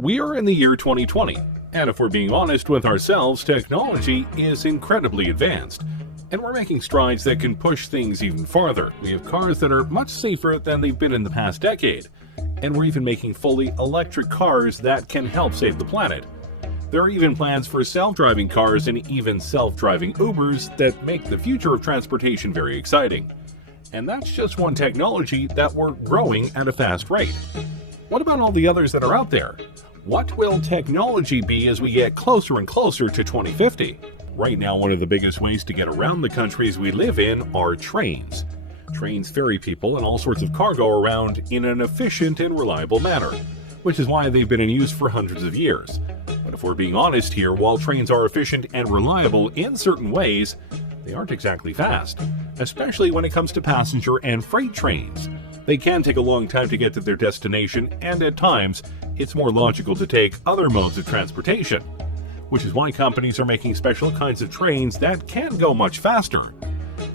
We are in the year 2020, and if we're being honest with ourselves, technology is incredibly advanced, and we're making strides that can push things even farther. We have cars that are much safer than they've been in the past decade, and we're even making fully electric cars that can help save the planet. There are even plans for self-driving cars and even self-driving Ubers that make the future of transportation very exciting. And that's just one technology that we're growing at a fast rate. What about all the others that are out there? What will technology be as we get closer and closer to 2050? Right now, one of the biggest ways to get around the countries we live in are trains. Trains ferry people and all sorts of cargo around in an efficient and reliable manner, which is why they've been in use for hundreds of years. But if we're being honest here, while trains are efficient and reliable in certain ways, they aren't exactly fast, especially when it comes to passenger and freight trains. They can take a long time to get to their destination, and at times, it's more logical to take other modes of transportation, which is why companies are making special kinds of trains that can go much faster.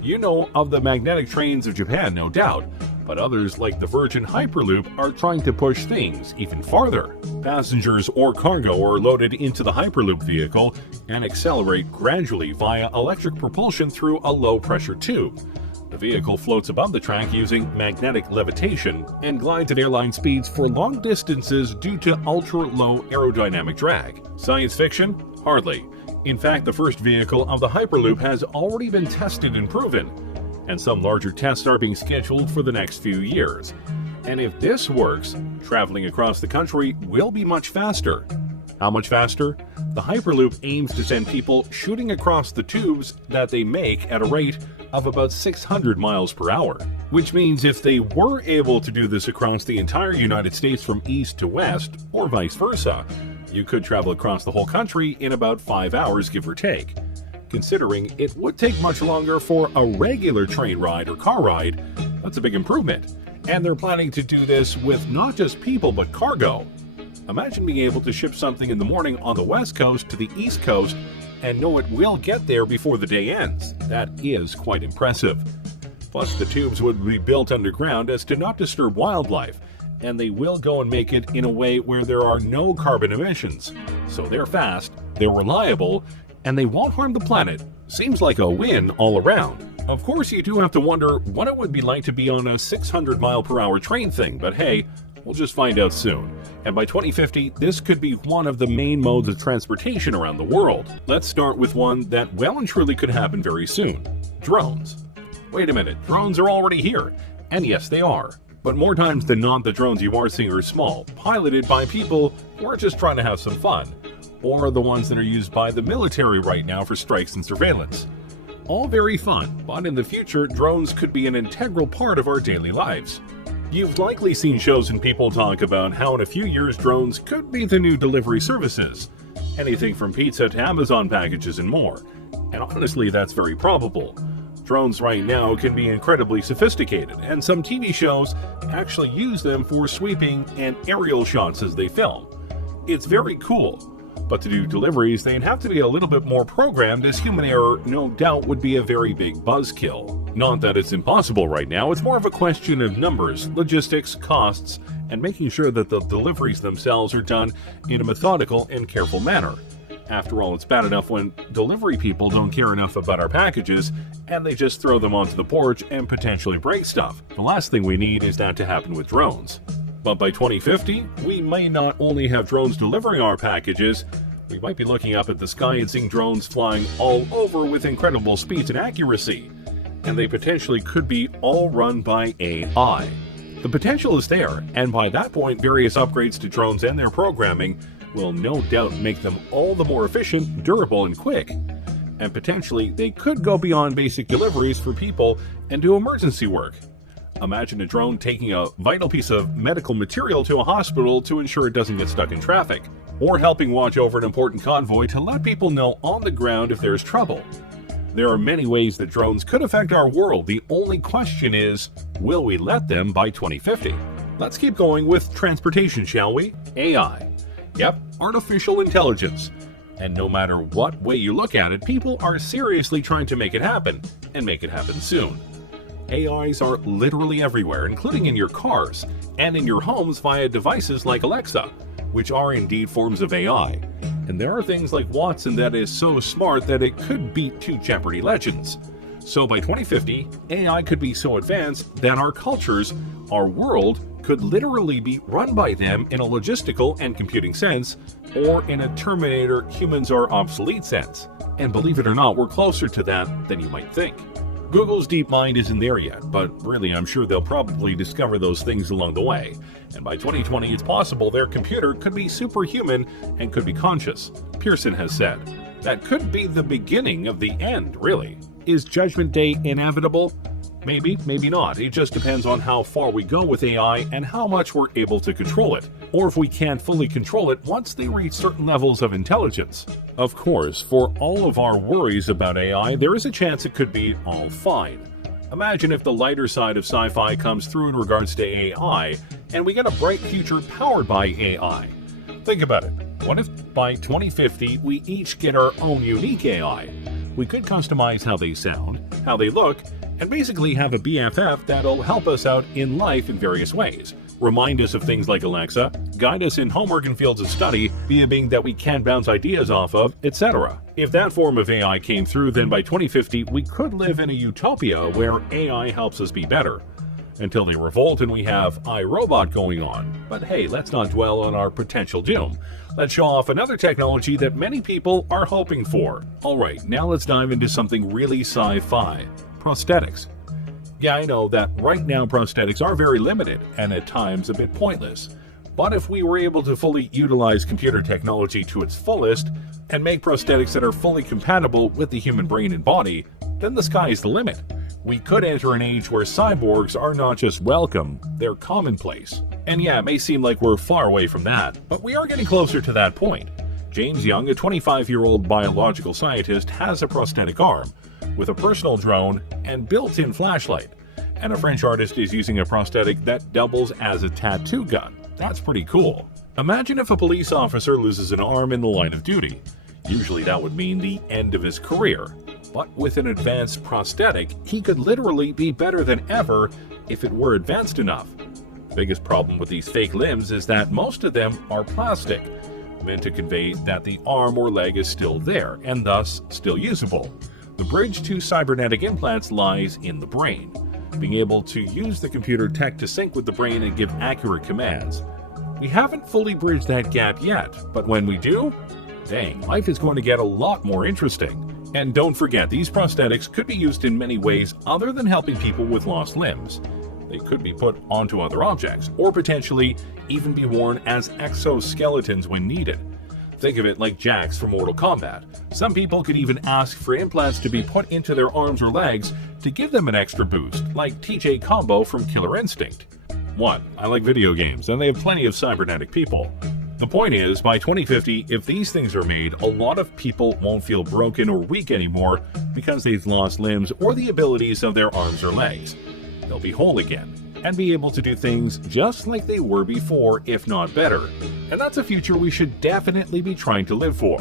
You know of the magnetic trains of Japan, no doubt, but others like the Virgin Hyperloop are trying to push things even farther. Passengers or cargo are loaded into the Hyperloop vehicle and accelerate gradually via electric propulsion through a low-pressure tube. The vehicle floats above the track using magnetic levitation and glides at airline speeds for long distances due to ultra-low aerodynamic drag. Science fiction? Hardly. In fact, the first vehicle of the Hyperloop has already been tested and proven, and some larger tests are being scheduled for the next few years. And if this works, traveling across the country will be much faster. How much faster? The Hyperloop aims to send people shooting across the tubes that they make at a rate of about 600 miles per hour, which means if they were able to do this across the entire United States from east to west, or vice versa, you could travel across the whole country in about 5 hours, give or take. Considering it would take much longer for a regular train ride or car ride, that's a big improvement. And they're planning to do this with not just people but cargo. Imagine being able to ship something in the morning on the west coast to the east coast and know it will get there before the day ends. That is quite impressive. Plus, the tubes would be built underground as to not disturb wildlife, and they will go and make it in a way where there are no carbon emissions. So they're fast, they're reliable, and they won't harm the planet. Seems like a win all around. Of course, you do have to wonder what it would be like to be on a 600 mile per hour train thing, but hey, we'll just find out soon. And by 2050, this could be one of the main modes of transportation around the world. Let's start with one that well and truly could happen very soon. Drones. Wait a minute, drones are already here. And yes, they are. But more times than not, the drones you are seeing are small, piloted by people who are just trying to have some fun, or the ones that are used by the military right now for strikes and surveillance. All very fun, but in the future, drones could be an integral part of our daily lives. You've likely seen shows and people talk about how in a few years drones could be the new delivery services. Anything from pizza to Amazon packages and more. And honestly, that's very probable. Drones right now can be incredibly sophisticated, and some TV shows actually use them for sweeping and aerial shots as they film. It's very cool. But to do deliveries, they'd have to be a little bit more programmed, as human error no doubt would be a very big buzzkill. Not that it's impossible right now, it's more of a question of numbers, logistics, costs, and making sure that the deliveries themselves are done in a methodical and careful manner. After all, it's bad enough when delivery people don't care enough about our packages and they just throw them onto the porch and potentially break stuff. The last thing we need is that to happen with drones. But by 2050, we may not only have drones delivering our packages, we might be looking up at the sky and seeing drones flying all over with incredible speeds and accuracy. And they potentially could be all run by AI. The potential is there, and by that point, various upgrades to drones and their programming will no doubt make them all the more efficient, durable, and quick. And potentially, they could go beyond basic deliveries for people and do emergency work. Imagine a drone taking a vital piece of medical material to a hospital to ensure it doesn't get stuck in traffic, or helping watch over an important convoy to let people know on the ground if there's trouble. There are many ways that drones could affect our world. The only question is, will we let them by 2050? Let's keep going with transportation, shall we? AI. Yep, artificial intelligence. And no matter what way you look at it, people are seriously trying to make it happen, and make it happen soon. AIs are literally everywhere, including in your cars, and in your homes via devices like Alexa, which are indeed forms of AI. And there are things like Watson that is so smart that it could beat two Jeopardy legends. So by 2050, AI could be so advanced that our cultures, our world, could literally be run by them in a logistical and computing sense, or in a Terminator humans are obsolete sense. And believe it or not, we're closer to that than you might think. Google's DeepMind isn't there yet, but really I'm sure they'll probably discover those things along the way. And by 2020, it's possible their computer could be superhuman and could be conscious. Pearson has said. That could be the beginning of the end, really. Is Judgment Day inevitable? Maybe, maybe not. It just depends on how far we go with AI and how much we're able to control it, or if we can't fully control it once they reach certain levels of intelligence. Of course, for all of our worries about AI, there is a chance it could be all fine. Imagine if the lighter side of sci-fi comes through in regards to AI, and we get a bright future powered by AI. Think about it. What if by 2050 we each get our own unique AI? We could customize how they sound, how they look, and basically have a BFF that'll help us out in life in various ways. Remind us of things like Alexa, guide us in homework and fields of study, be a being that we can bounce ideas off of, etc. If that form of AI came through, then by 2050 we could live in a utopia where AI helps us be better. Until they revolt and we have iRobot going on. But hey, let's not dwell on our potential doom. Let's show off another technology that many people are hoping for. Alright, now let's dive into something really sci-fi. Prosthetics. Yeah, I know that right now prosthetics are very limited and at times a bit pointless. But if we were able to fully utilize computer technology to its fullest and make prosthetics that are fully compatible with the human brain and body, then the sky is the limit. We could enter an age where cyborgs are not just welcome, they're commonplace. And yeah, it may seem like we're far away from that, but we are getting closer to that point. James Young, a 25-year-old biological scientist, has a prosthetic arm, with a personal drone and built-in flashlight. And a French artist is using a prosthetic that doubles as a tattoo gun. That's pretty cool. Imagine if a police officer loses an arm in the line of duty. Usually that would mean the end of his career. But with an advanced prosthetic, he could literally be better than ever if it were advanced enough. The biggest problem with these fake limbs is that most of them are plastic, meant to convey that the arm or leg is still there, and thus still usable. The bridge to cybernetic implants lies in the brain, being able to use the computer tech to sync with the brain and give accurate commands. We haven't fully bridged that gap yet, but when we do, dang, life is going to get a lot more interesting. And don't forget, these prosthetics could be used in many ways other than helping people with lost limbs. They could be put onto other objects, or potentially even be worn as exoskeletons when needed. Think of it like Jax from Mortal Kombat. Some people could even ask for implants to be put into their arms or legs to give them an extra boost, like TJ Combo from Killer Instinct. 1. I like video games, and they have plenty of cybernetic people. The point is, by 2050, if these things are made, a lot of people won't feel broken or weak anymore because they've lost limbs or the abilities of their arms or legs. They'll be whole again, and be able to do things just like they were before, if not better. And that's a future we should definitely be trying to live for.